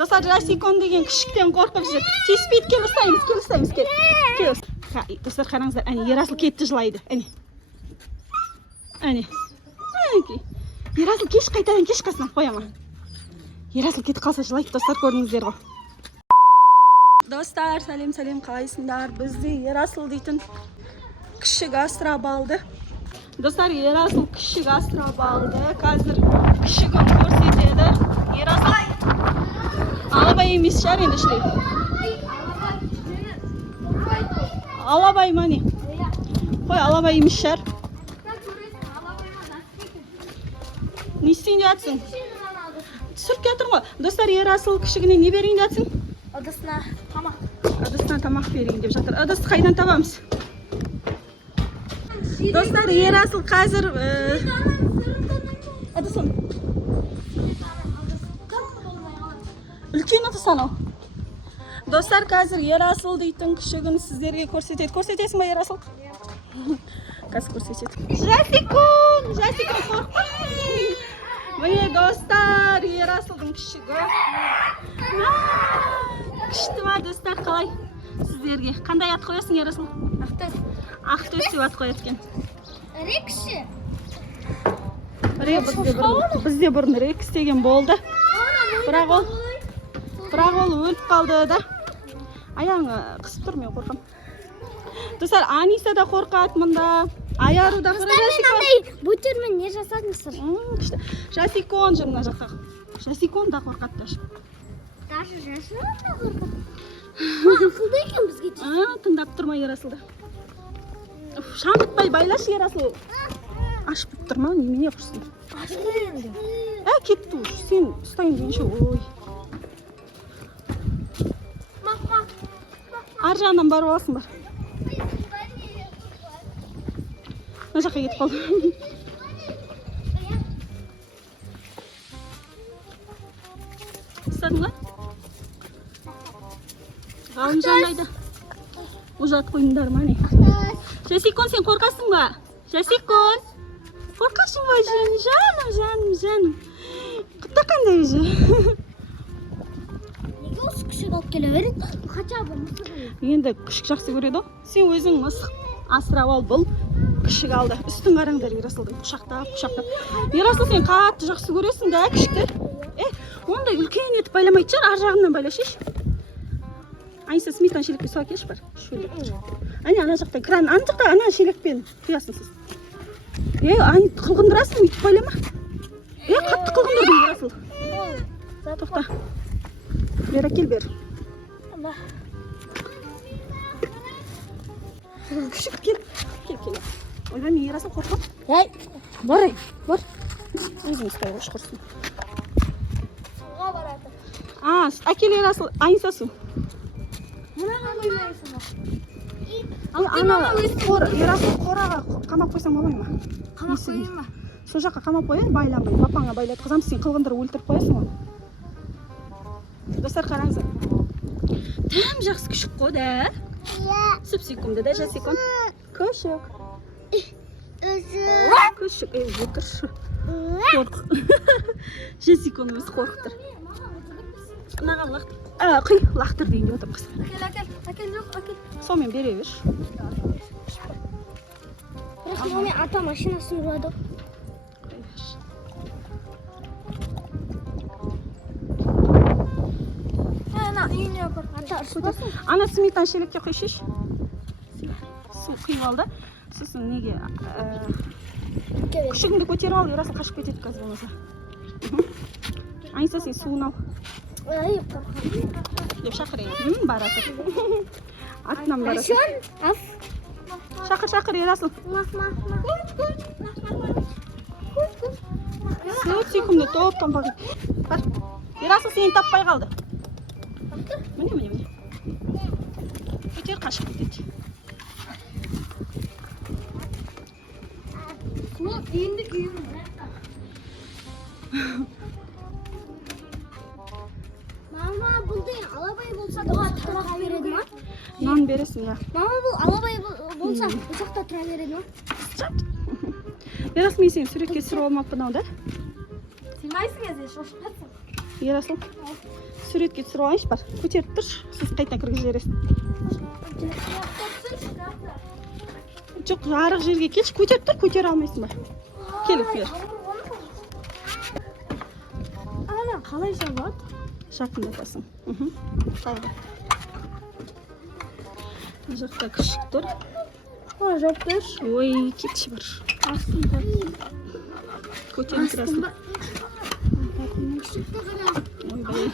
Достар, Жасикон деген күшіктен қорқып жүр. Тиіспейді, кел ұстаймыз, кел. Достар, қараңыздар, әне, Ерасыл кетті жылайды. Әне. Ерасыл кеш қайтадан кеш қасынан қояма. Ерасыл кетіп қалса жылайды, достар, көрдіңіздер ғой. Достар, сәлем, қалайсыңдар? Бізде Ерасыл дейтін күшік асырап алды. Достар, Ерасыл күшік асырап алды. Қазір күшігін көрсетеді. Ерасыл алабай емес шығар енді шілей. Алабай ма не? Қой, алабай емес шығар. Не істейін жатсың? Түсіріп кетір ғой. Достар, Ерасыл күшігіне не берейін жатсың? Ыдысына тамақ. Ыдысына тамақ берейін деп жатыр. Ыдысты қайдан табамыз? Достар, Ерасыл қазір ыдысын. Үлкен ыдыс анау. Достар, қазір Ерасыл дейтін күшігін сіздерге көрсетеді. Көрсетесің ба, Ерасыл? Қазір көрсетеді. Жасикон қорқпа. Міне, достар, Ерасылдың күшігі. Күшті ма, достар, қалай сіздерге? Қандай ат қоясың, Ерасыл? Ақтөс. Ақтөс деп ат қояды екен. Рекші. Бізде бұрын Рекс деген болды. Бірақ ол өліп қалды да. Аяғың қысып тұр, мен қорқам. Достар, Аниса да қорқады мұнда. Аяру да қорқады. Достар, мен бутермен не жасадыңыздар? Жасикон жүр мына жаққа. Жасикон да қорқады даже. Даже жасикон да қорқады. Ақылды екен бізге. Тыңдап тұрма, Ерасылды. Шаңғытпай байлашы, Ерасыл. Ашып тұрма, немене құрсын. Ашты енді. Кетті ұш, сен ұстайын дейінші, ой. Ар жағынан барып аласың бар. Мына жаққа кетіп қалды. Ұстадың ба? Ғалымжан қайда? Ұжат қойыңдар ма не? Жасикон, сен қорқасың ба? Жасикон, қорқасың ба? Жаным. Құтта қандай өзі? Неге осы күшік алып келе береді? Хотя бы мысық. Енді күшік жақсы көреді. Сен өзің мысық асырап ал, бұл күшік алды. Үстін қараңдар, Ерасылдың құшақтап. Ерасыл, сен қатты жақсы көресің да күшікті? Ондай үлкен етіп байламайды шығар, ар жағынан байлашыш. Аниса, сметана шелекпен суға келші бар. Ана жақта кран, ана жақта ана шелекпен құясың сіз. Ани қылғындырасың, үйтіп байлама. Қатты қылғындырдың, Ерасыл. Тоқта. Бер, әкел бер. Күшік, кел. Ойба, мен Ерасыл қорқам. Бар. Өзің ұстай қош құрсын. Суға барады. Әкел, Ерасыл, Аниса су. Мұнаға қоймайсың ба? Ерасыл қораға қамап қойсаң болмай ма? Қамап қойын ма? Сол жаққа қамап қойын, байламай. Папаңа байлайды. Қызам, сен қылғындырып өлтіріп қоясың оны. Достар, қараңыздар. Тәм жақсы күшік қой да. Сүп-сүйкімді да, Жасикон. Күшік. Күшік, отыршы. Қорқ. Жасикон өзі қорқытыр. Маған лақтыр. Қый, лақтыр дейін деп отырм қыз. Әкел жоқ. Сонымен бере бер. Бірақ мен ата машинасын ұрады. Үйіне апар. Ата ұрсыдасын. Ана сметана шелекке құйшыш. Су құйып алды. Сосын неге? Күшігіңді көтеріп ал, Ерасыл қашып кетеді қазір болмаса. Аниса, сен суын ал. Деп шақырайын. Барады. Атынан барады. Шақыр, Ерасыл. Сүп-сүйкімді топтан бар. Ерасыл, сені таппай қалды. Міне. Көтер, қашып кетеді. Енді күйім. Мама, бұлдай алабай болса тұрақ береді ма? Нан бересің, ja. Мама, бұл алабай болса ұсақта тұра береді ма? Ерасыл, мен сені суретке түсіріп алмаппын ау да? Сыймайсың әзір, шошқатсың. Ерасыл, суретке түсіріп алайыншы бар. Көтеріп тұршы, сіз қайтадан кіргізіп жібересің. Жоқ, жарық жерге келші, көтеріп тұр, көтере алмайсың ба? Келіп бер. Ана, қалай жабады? Жақындатасың. Қалды. Бұл жақта күшік тұр. Жауып берші. Ой, кетші бір. Астында. Көтеріп тұрасың. Күшікті қара. Ойбай.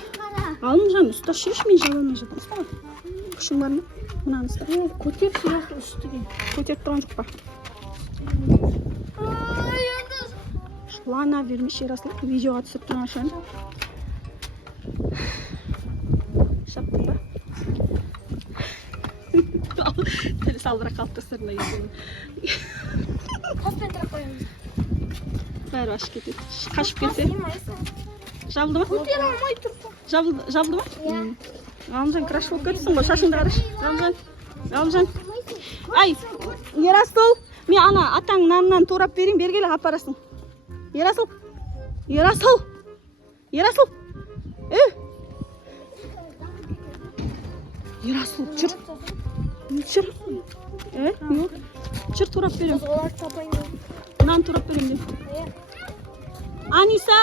Ғалымжан, ұста шеш, мен жаба алмай жатырмын. Ұста. Күшің бар ма? Мынаны ұста. Көтеріп тұрасың үстіге. Көтеріп тұрған жоқ па? Жылана бермеш Ерасыл. Видеоға түсіп тұрған шын. Шаптың ба? Тілі салбырақ қалып тұрсырмай екен. Таспен тұрап қоямыз. Бәрі ашып кетеді. Қашып кетсе. Жабылды ма? Көтере алмай тұрсың. Жабылды ма? Иә. Ғалымжан краш болып кетіпсің ғой, шашыңды қарашы. Ғалымжан. Ай, Ерасыл, мен ана атаң наннан турап берейін, бергелі апарасың. Ерасыл. Ерасыл. Ерасыл, жүр. Жүр. Жүр турап берем. Нан турап берем деп. Аниса.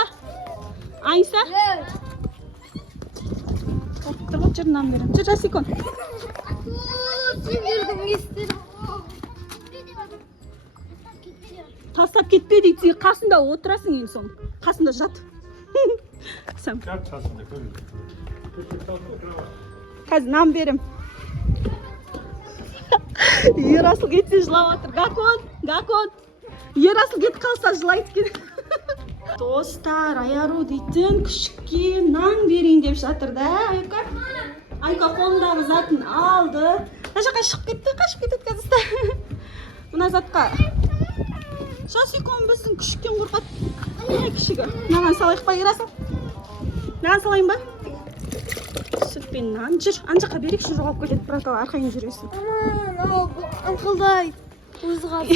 Тұр ғой, жүр нан берем. Жүр, Жасикон. Тастап кетпе дейді, сен қасында отырасың енді соны. Қасында жат. Сәм. Қазір нан берем. Ерасыл кетсе жылап отыр. Гакон. Ерасыл кет қалса жылайды екен. Достар, аяру дейтін күшікке нан берейін деп жатыр да, Айка. Айка қолындағы затын алды. Мына жаққа шығып кетті, қашып кетеді қазір. Мына затқа. Жасикон біздің күшіктен қорқады. Не күшігі? Нан салайық па, Ерасыл? Нан салайын ба? Сүт пен нан. Жүр, ана жаққа берейікші, жоғалып кетеді, бірақ арқайын жүресің. Анау аңқылдайды. Өзі қалса.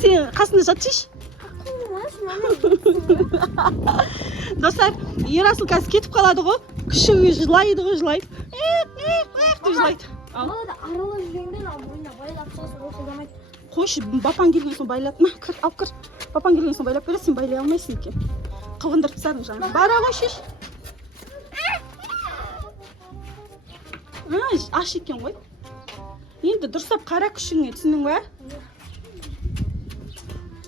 Сен қасында жатшыш. Достар, Ерасыл қазір кетіп қалады ғой. Күшігі жылайды ғой, жылайды. Деп жылайды. Балада аралап жүргенде бойына байлап сосын оқылдамайды. Қойшы, бапан келген соң байлатма. Кір, алып кір. Бапан келген соң байлап береді, сен байлай алмайсың екен. Қылғындырып тастадың жаңа. Бара ғой шеш. Аш екен ғой. Енді дұрыстап қара күшіңе, түсінің ба?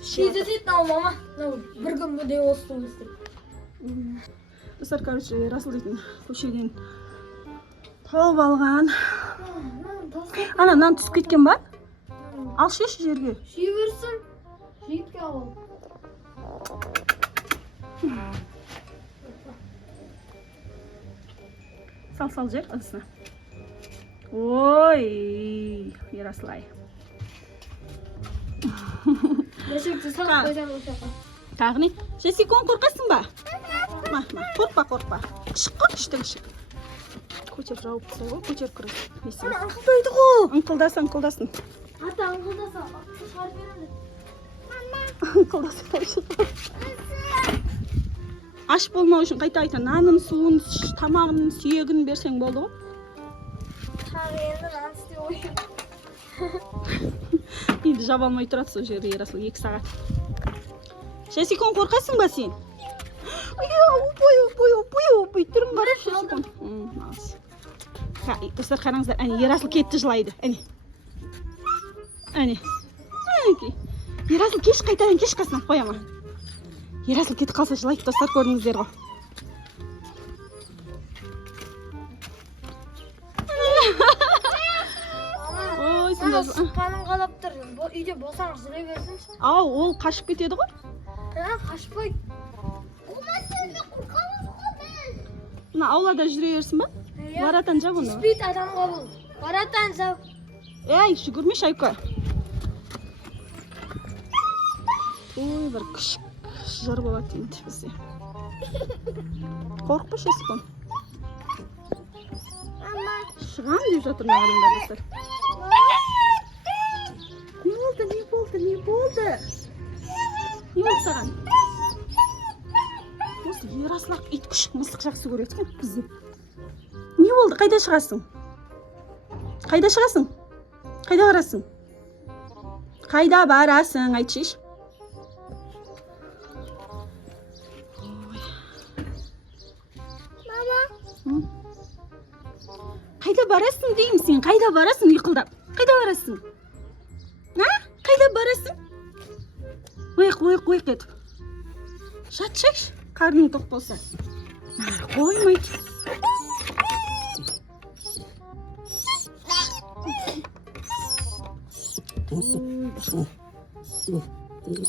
Шейді дейді, мама. Бір күн бұдай осы өстір. Достар, короче, Ерасыл дейтін көшеден тауып алған. Ана, нан түсіп кеткен ба? Ал шеш жерге. Жей берсін. Жейіпке ал. Сал жер ысына. Ой, Ерасыл-ай. Бәшекті салып қойдан өтеқа. Тағы не? Жасикон, қорқасың ба? Қорқпа. Күшік қой, күшік. Көтеріп жауып тұрсай ғой, көтеріп кірісің. Ана аңқылдайды ғой. Аңқылдасын. Ата аңқылдаса, шығарып беремін. Аңқылдасын. Аш болмау үшін қайта нанын, суын, тамағын, сүйегін берсең болды ғой. Тағы енді нан істе ойын. Енді жаба алмай тұрады сол жерде Ерасыл 2 сағат. Жасикон, қорқасың ба сен? Опой, түрің бар Жасикон. Достар, қараңыздар, Ерасыл кетті жылайды. Әне. Ерасыл кеш қайтадан кеш қасынан қояма. Ерасыл кетіп қалса жылайды, достар, көрдіңіздер ғой. Шыққаным қалап тұр. Үйде болсаңыз жүре берсіңші. Ау, ол қашып кетеді ғой. Қашпайды. Мына аулада жүре берсін ба? Баратан жап оны. Түспейді адамға бұл. Баратан жап. Ей, жүгірмеш Айка. Ой, бір күшік жыр болады енді бізде. Қорықпа Жасикон. Шығам деп жатыр мағанымда, достар. Не болды? Не болды саған? Осы Ерасыл ит күшік мысық жақсы көреді екен бізде. Не болды? Қайда шығасың? Қайда шығасың? Қайда барасың? Қайда барасың? Айтшыш. Мама. Қайда барасың деймін сен? Қайда барасың ұйқылдап? Қайда барасың? Қайда барасың? Ойық етіп. Жатшыш, қарның тоқ болса. Қоймайды.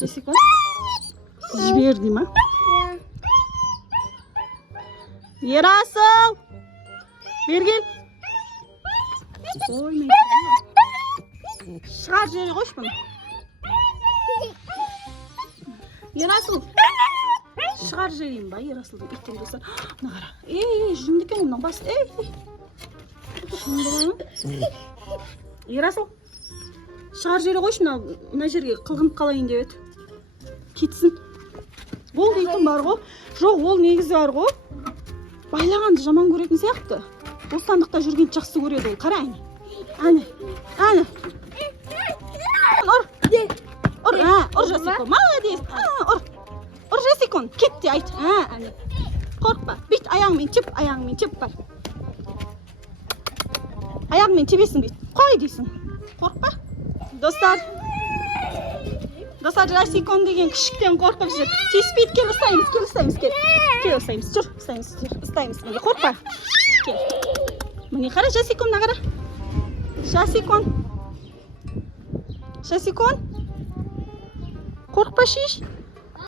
Жасикон? Жіберді ма? Ерасыл! Бергел! Қоймайды. Шығар жерге қойшы бұны. Ерасыл! Шығар жерейін ба, Ерасылдың иттен достар. Нағара. Жүнді екен мұнан бас. Ерасыл! Шығар жерге қойшы, мына жерге қылғынып қалайын деп еді. Кетсін. Ол дейтін бар ғой. Жоқ, ол негізі бар ғой. Байлағанды жаман көретін сияқты. Бостандықта жүрген жақсы көреді ол. Қара, әне. Ұр Жасикон. Молодец. Ұр Жасикон. Кетті айт. Әне. Қорқпа. Бүйт аяғымен теп бар. Аяғымен тебесің бүйт. Қой дейсің. Қорқпа. Достар, Жасикон деген күшіктен қорқып жүр. Тиіспейді, кел ұстаймыз. Кел ұстаймыз. Жүр, ұстаймыз. Міне қорқпа. Кел. Міне қара, Жасиконна қара. Жасикон. Қорқпа шиш.